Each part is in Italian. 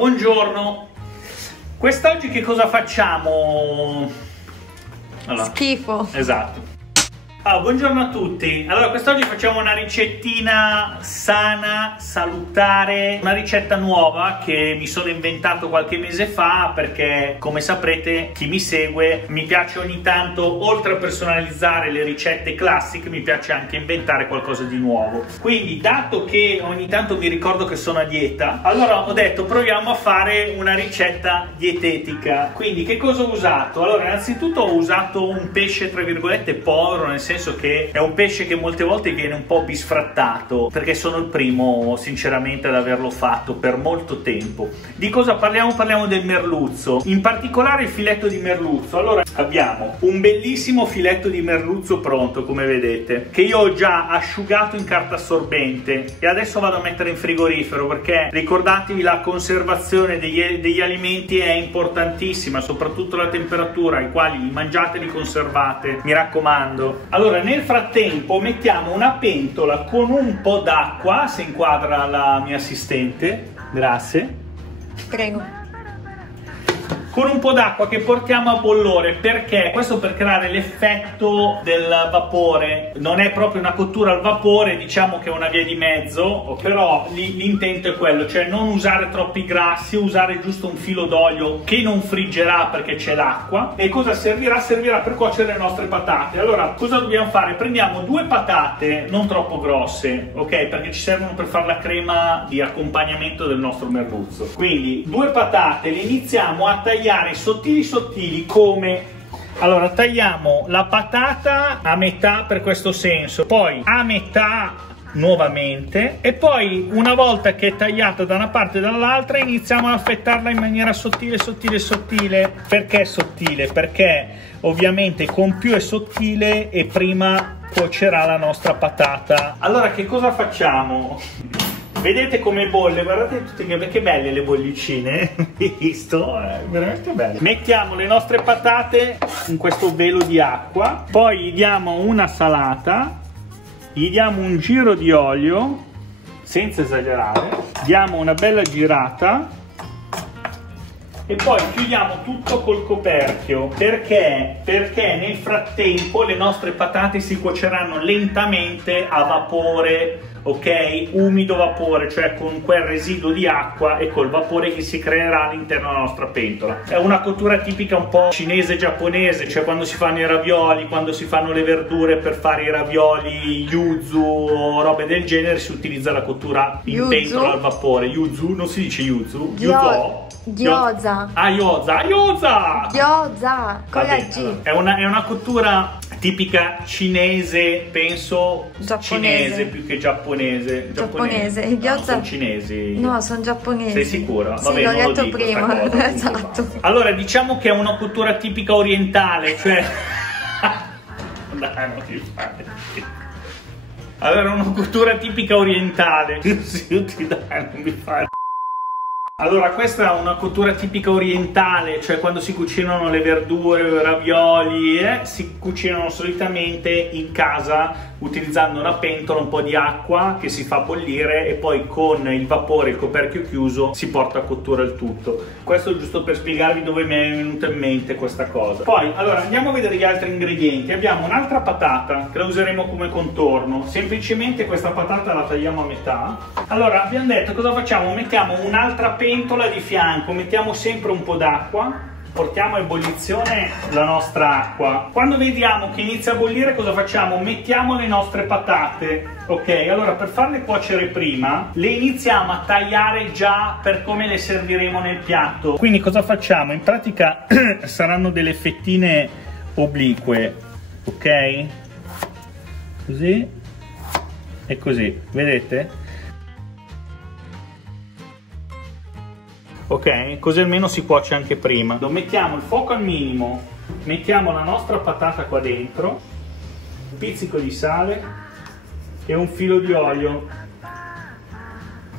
buongiorno. Quest'oggi che cosa facciamo? Allora, schifo. Esatto. Buongiorno a tutti. Allora, quest'oggi facciamo una ricettina sana, salutare, una ricetta nuova che mi sono inventato qualche mese fa perché, come saprete, chi mi segue, mi piace ogni tanto, oltre a personalizzare le ricette classiche, mi piace anche inventare qualcosa di nuovo. Quindi, dato che ogni tanto mi ricordo che sono a dieta, allora ho detto proviamo a fare una ricetta dietetica. Quindi, che cosa ho usato? Allora, innanzitutto ho usato un pesce, tra virgolette, povero, nel senso che è un pesce che molte volte viene un po' bisfrattato, perché sono il primo sinceramente ad averlo fatto per molto tempo. Di cosa parliamo? Parliamo del merluzzo, in particolare il filetto di merluzzo. Allora, abbiamo un bellissimo filetto di merluzzo pronto, come vedete, che io ho già asciugato in carta assorbente e adesso vado a mettere in frigorifero, perché ricordatevi, la conservazione degli alimenti è importantissima, soprattutto la temperatura ai quali li mangiate, li conservate, mi raccomando. Allora, nel frattempo mettiamo una pentola con un po' d'acqua, se inquadra la mia assistente, grazie. Prego. Con un po' d'acqua che portiamo a bollore, perché questo per creare l'effetto del vapore. Non è proprio una cottura al vapore, diciamo che è una via di mezzo, però l'intento è quello, cioè non usare troppi grassi, usare giusto un filo d'olio che non friggerà perché c'è l'acqua. E cosa servirà? Servirà per cuocere le nostre patate. Allora, cosa dobbiamo fare? Prendiamo due patate non troppo grosse, ok? Perché ci servono per fare la crema di accompagnamento del nostro merluzzo. Quindi due patate le iniziamo a tagliare sottili come... Allora, tagliamo la patata a metà per questo senso, poi a metà nuovamente, e poi una volta che è tagliata da una parte e dall'altra iniziamo ad affettarla in maniera sottile. Perché sottile? Perché ovviamente con più è sottile e prima cuocerà la nostra patata. Allora, che cosa facciamo? Vedete come bolle? Guardate tutte che belle le bollicine. Visto? Veramente belle. Mettiamo le nostre patate in questo velo di acqua, poi gli diamo una salata, gli diamo un giro di olio, senza esagerare, diamo una bella girata e poi chiudiamo tutto col coperchio. Perché? Perché nel frattempo le nostre patate si cuoceranno lentamente a vapore, ok? Umido vapore, cioè con quel residuo di acqua e col vapore che si creerà all'interno della nostra pentola. È una cottura tipica un po' cinese-giapponese, cioè quando si fanno i ravioli, quando si fanno le verdure per fare i ravioli yuzu o robe del genere, si utilizza la cottura in pentola al vapore. Yuzu, non si dice yuzu, Gyoza. Gyoza con la G. Allora, è una cottura tipica cinese, penso giapponese. Cinese più che giapponese. I gyoza no, sono cinesi. No, sono giapponesi. Sei sicura? Sì, vabbè, l'ho non detto lo dico, prima. cosa, Esatto. Allora, diciamo che è una cottura tipica orientale, cioè dai, non ti fare. Allora, una cottura tipica orientale. Dai, non mi fare. Allora, questa è una cottura tipica orientale, cioè quando si cucinano le verdure, i ravioli, si cucinano solitamente in casa utilizzando una pentola, un po' di acqua che si fa bollire e poi con il vapore, il coperchio chiuso, si porta a cottura il tutto. Questo è giusto per spiegarvi dove mi è venuta in mente questa cosa. Poi, allora, andiamo a vedere gli altri ingredienti. Abbiamo un'altra patata che la useremo come contorno. Semplicemente questa patata la tagliamo a metà. Allora, abbiamo detto cosa facciamo? Mettiamo un'altra pentola di fianco, mettiamo sempre un po' d'acqua, portiamo a ebollizione la nostra acqua. Quando vediamo che inizia a bollire, cosa facciamo? Mettiamo le nostre patate, ok? Allora, per farle cuocere prima, le iniziamo a tagliare già per come le serviremo nel piatto. Quindi cosa facciamo? In pratica saranno delle fettine oblique, ok? Così e così, vedete? Ok, così almeno si cuoce anche prima. Mettiamo il fuoco al minimo, mettiamo la nostra patata qua dentro, un pizzico di sale e un filo di olio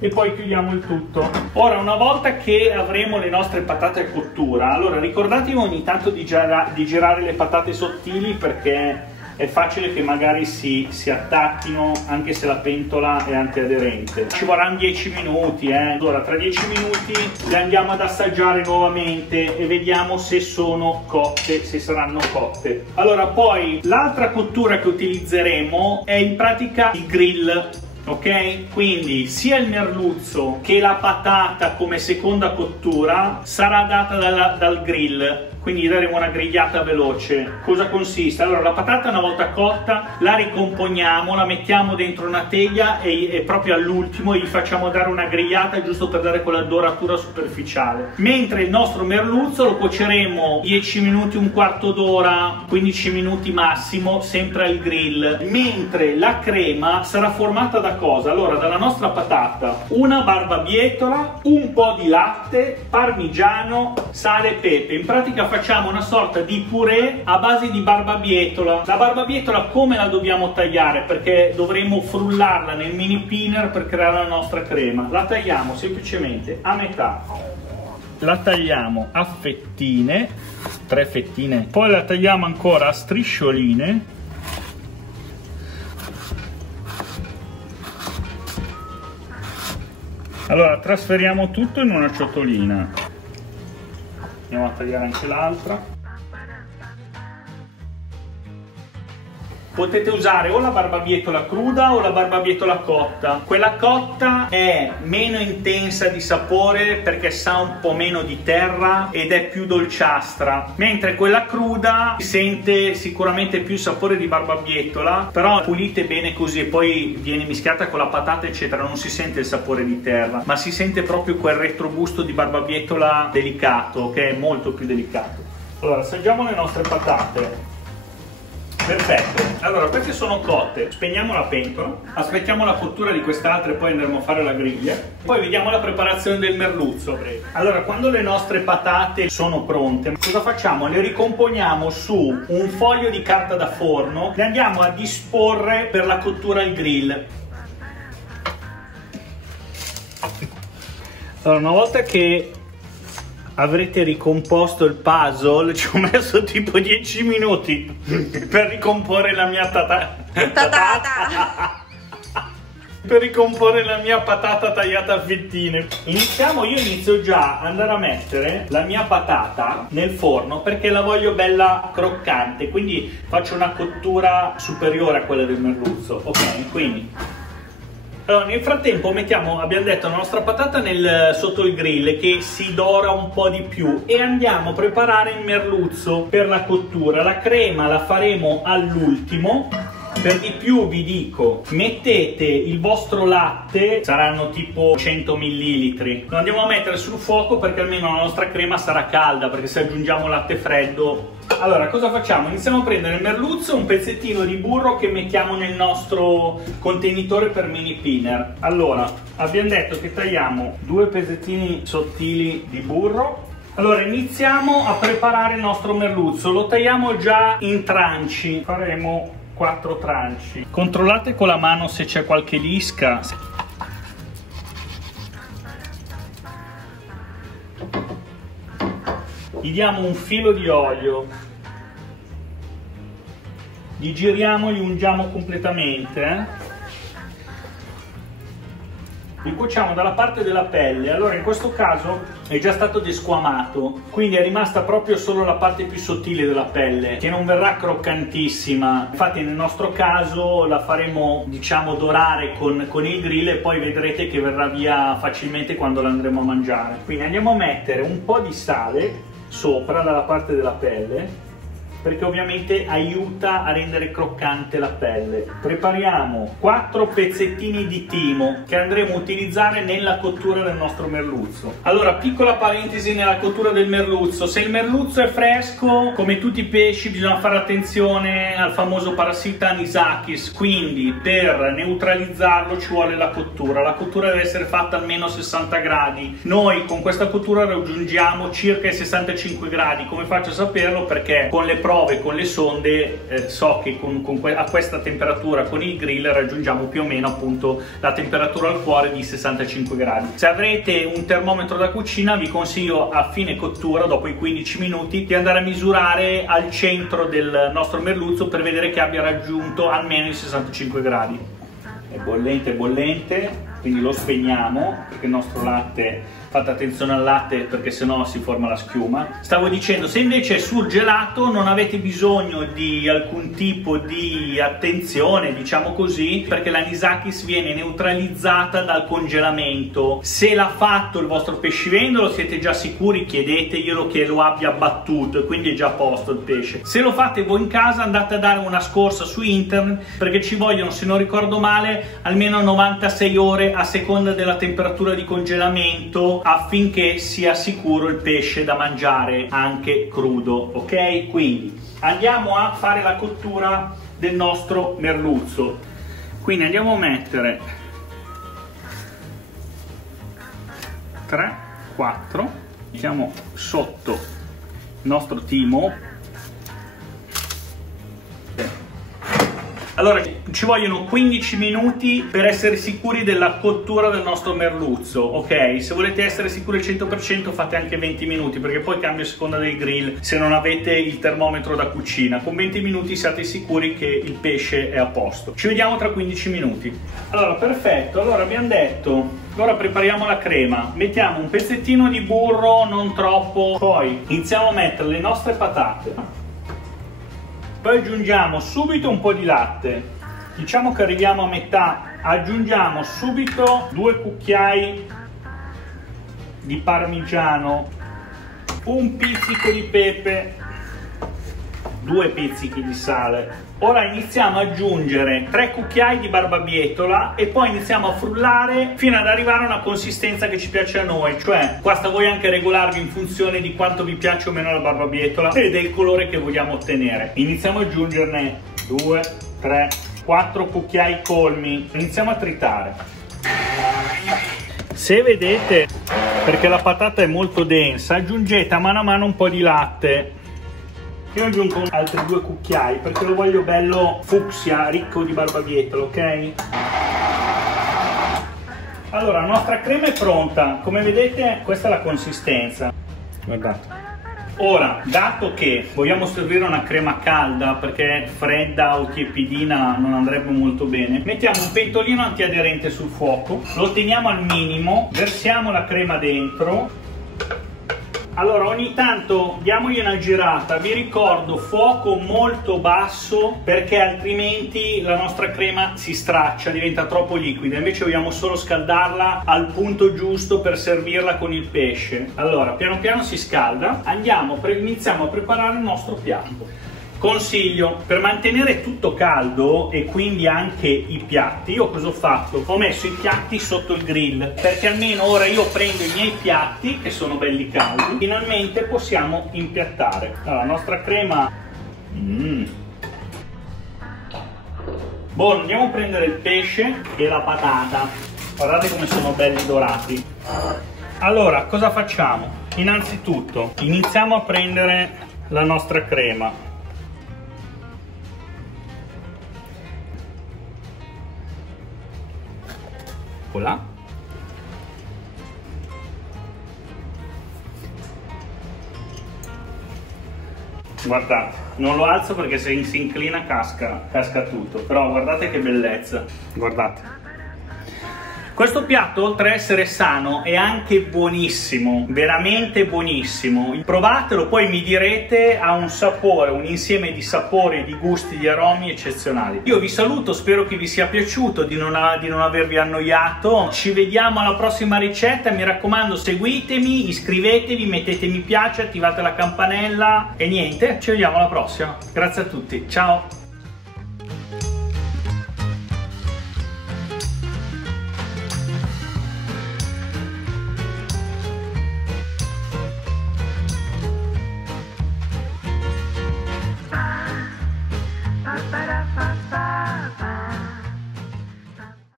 e poi chiudiamo il tutto. Ora, una volta che avremo le nostre patate a cottura, allora ricordatevi ogni tanto di girare le patate sottili, perché è facile che magari si attacchino anche se la pentola è antiaderente. Ci vorranno 10 minuti, Allora tra 10 minuti le andiamo ad assaggiare nuovamente e vediamo se sono cotte, se saranno cotte. Allora poi l'altra cottura che utilizzeremo è in pratica il grill. Ok? Quindi sia il merluzzo che la patata come seconda cottura sarà data dal grill, quindi daremo una grigliata veloce. Cosa consiste? Allora la patata una volta cotta la ricomponiamo, la mettiamo dentro una teglia e proprio all'ultimo gli facciamo dare una grigliata giusto per dare quella doratura superficiale. Mentre il nostro merluzzo lo cuoceremo 10 minuti, un quarto d'ora, 15 minuti massimo, sempre al grill. Mentre la crema sarà formata da cosa? Allora dalla nostra patata una barbabietola, un po' di latte, parmigiano, sale e pepe. In pratica facciamo una sorta di purè a base di barbabietola. La barbabietola come la dobbiamo tagliare? Perché dovremo frullarla nel mini pinner per creare la nostra crema. La tagliamo semplicemente a metà, la tagliamo a fettine, 3 fettine, poi la tagliamo ancora a striscioline. Allora trasferiamo tutto in una ciotolina. Andiamo a tagliare anche l'altra. Potete usare o la barbabietola cruda o la barbabietola cotta. Quella cotta è meno intensa di sapore perché sa un po' meno di terra ed è più dolciastra, mentre quella cruda si sente sicuramente più sapore di barbabietola, però pulite bene così e poi viene mischiata con la patata eccetera, non si sente il sapore di terra, ma si sente proprio quel retrogusto di barbabietola delicato, che è molto più delicato. Allora assaggiamo le nostre patate. Perfetto, allora queste sono cotte, spegniamo la pentola, aspettiamo la cottura di quest'altra e poi andremo a fare la griglia, poi vediamo la preparazione del merluzzo. Allora quando le nostre patate sono pronte, cosa facciamo? Le ricomponiamo su un foglio di carta da forno, le andiamo a disporre per la cottura al grill. Allora una volta che avrete ricomposto il puzzle, ci ho messo tipo 10 minuti per ricomporre la mia per ricomporre la mia patata tagliata a fettine. Io inizio già ad andare a mettere la mia patata nel forno perché la voglio bella croccante, quindi faccio una cottura superiore a quella del merluzzo. Ok, quindi allora, nel frattempo abbiamo detto la nostra patata sotto il grill che si dora un po' di più e andiamo a preparare il merluzzo per la cottura. La crema la faremo all'ultimo. Per di più vi dico, mettete il vostro latte, saranno tipo 100 ml. Lo andiamo a mettere sul fuoco perché almeno la nostra crema sarà calda, perché se aggiungiamo latte freddo. Allora cosa facciamo? Iniziamo a prendere il merluzzo, un pezzettino di burro che mettiamo nel nostro contenitore per mini pinner. Allora abbiamo detto che tagliamo 2 pezzettini sottili di burro. Allora iniziamo a preparare il nostro merluzzo, lo tagliamo già in tranci, faremo 4 tranci. Controllate con la mano se c'è qualche lisca. Gli diamo un filo di olio, gli giriamo, gli ungiamo completamente. Li cuociamo dalla parte della pelle. Allora in questo caso è già stato desquamato, quindi è rimasta proprio solo la parte più sottile della pelle, che non verrà croccantissima. Infatti nel nostro caso la faremo, diciamo, dorare con il grill e poi vedrete che verrà via facilmente quando la andremo a mangiare. Quindi andiamo a mettere un po' di sale sopra dalla parte della pelle, perché ovviamente aiuta a rendere croccante la pelle. Prepariamo 4 pezzettini di timo che andremo a utilizzare nella cottura del nostro merluzzo. Allora, piccola parentesi nella cottura del merluzzo: se il merluzzo è fresco, come tutti i pesci bisogna fare attenzione al famoso parassita Anisakis, quindi per neutralizzarlo ci vuole la cottura. La cottura deve essere fatta almeno a 60 gradi. Noi con questa cottura raggiungiamo circa i 65 gradi. Come faccio a saperlo? Perché con le prove prove con le sonde so che a questa temperatura con il grill raggiungiamo più o meno appunto la temperatura al cuore di 65 gradi. Se avrete un termometro da cucina vi consiglio a fine cottura, dopo i 15 minuti, di andare a misurare al centro del nostro merluzzo per vedere che abbia raggiunto almeno i 65 gradi. È bollente, quindi lo spegniamo perché il nostro latte, fate attenzione al latte perché sennò si forma la schiuma. Stavo dicendo, se invece è surgelato non avete bisogno di alcun tipo di attenzione, diciamo così, perché l'anisakis viene neutralizzata dal congelamento. Se l'ha fatto il vostro pescivendolo siete già sicuri, chiedeteglielo che lo abbia battuto, quindi è già a posto il pesce. Se lo fate voi in casa andate a dare una scorsa su internet perché ci vogliono, se non ricordo male, almeno 96 ore a seconda della temperatura di congelamento affinché sia sicuro il pesce da mangiare anche crudo, ok? Quindi andiamo a fare la cottura del nostro merluzzo. Quindi andiamo a mettere 3, 4, mettiamo sotto il nostro timo. Allora, ci vogliono 15 minuti per essere sicuri della cottura del nostro merluzzo, ok? Se volete essere sicuri al 100% fate anche 20 minuti, perché poi cambia a seconda del grill se non avete il termometro da cucina. Con 20 minuti siate sicuri che il pesce è a posto. Ci vediamo tra 15 minuti. Allora, perfetto. Allora, abbiamo detto, ora prepariamo la crema. Mettiamo un pezzettino di burro, non troppo, poi iniziamo a mettere le nostre patate. Poi aggiungiamo subito un po' di latte, diciamo che arriviamo a metà, aggiungiamo subito 2 cucchiai di parmigiano, un pizzico di pepe, 2 pizzichi di sale. Ora iniziamo ad aggiungere 3 cucchiai di barbabietola e poi iniziamo a frullare fino ad arrivare a una consistenza che ci piace a noi, cioè basta voi anche regolarvi in funzione di quanto vi piace o meno la barbabietola e del colore che vogliamo ottenere. Iniziamo ad aggiungerne 2, 3, 4 cucchiai colmi, iniziamo a tritare. Se vedete, perché la patata è molto densa, aggiungete a mano un po' di latte. Io aggiungo altri 2 cucchiai perché lo voglio bello fucsia, ricco di barbabietola, ok? Allora, la nostra crema è pronta. Come vedete, questa è la consistenza. Guardate. Ora, dato che vogliamo servire una crema calda perché fredda o tiepidina non andrebbe molto bene, mettiamo un pentolino antiaderente sul fuoco, lo teniamo al minimo, versiamo la crema dentro. Allora, ogni tanto diamogli una girata, vi ricordo fuoco molto basso perché altrimenti la nostra crema si straccia, diventa troppo liquida, invece vogliamo solo scaldarla al punto giusto per servirla con il pesce. Allora, piano piano si scalda, iniziamo a preparare il nostro piatto. Consiglio, per mantenere tutto caldo e quindi anche i piatti, io cosa ho fatto? Ho messo i piatti sotto il grill, perché almeno ora io prendo i miei piatti, che sono belli caldi, finalmente possiamo impiattare. Allora, la nostra crema... Buono, andiamo a prendere il pesce e la patata. Guardate come sono belli dorati. Allora, cosa facciamo? Innanzitutto, iniziamo a prendere la nostra crema. Là. Guardate, non lo alzo perché se si inclina casca tutto, però guardate che bellezza, guardate. Questo piatto, oltre a essere sano, è anche buonissimo, veramente buonissimo. Provatelo, poi mi direte, ha un sapore, un insieme di sapori, di gusti, di aromi eccezionali. Io vi saluto, spero che vi sia piaciuto, di non avervi annoiato. Ci vediamo alla prossima ricetta, mi raccomando seguitemi, iscrivetevi, mettete mi piace, attivate la campanella e niente, ci vediamo alla prossima. Grazie a tutti, ciao!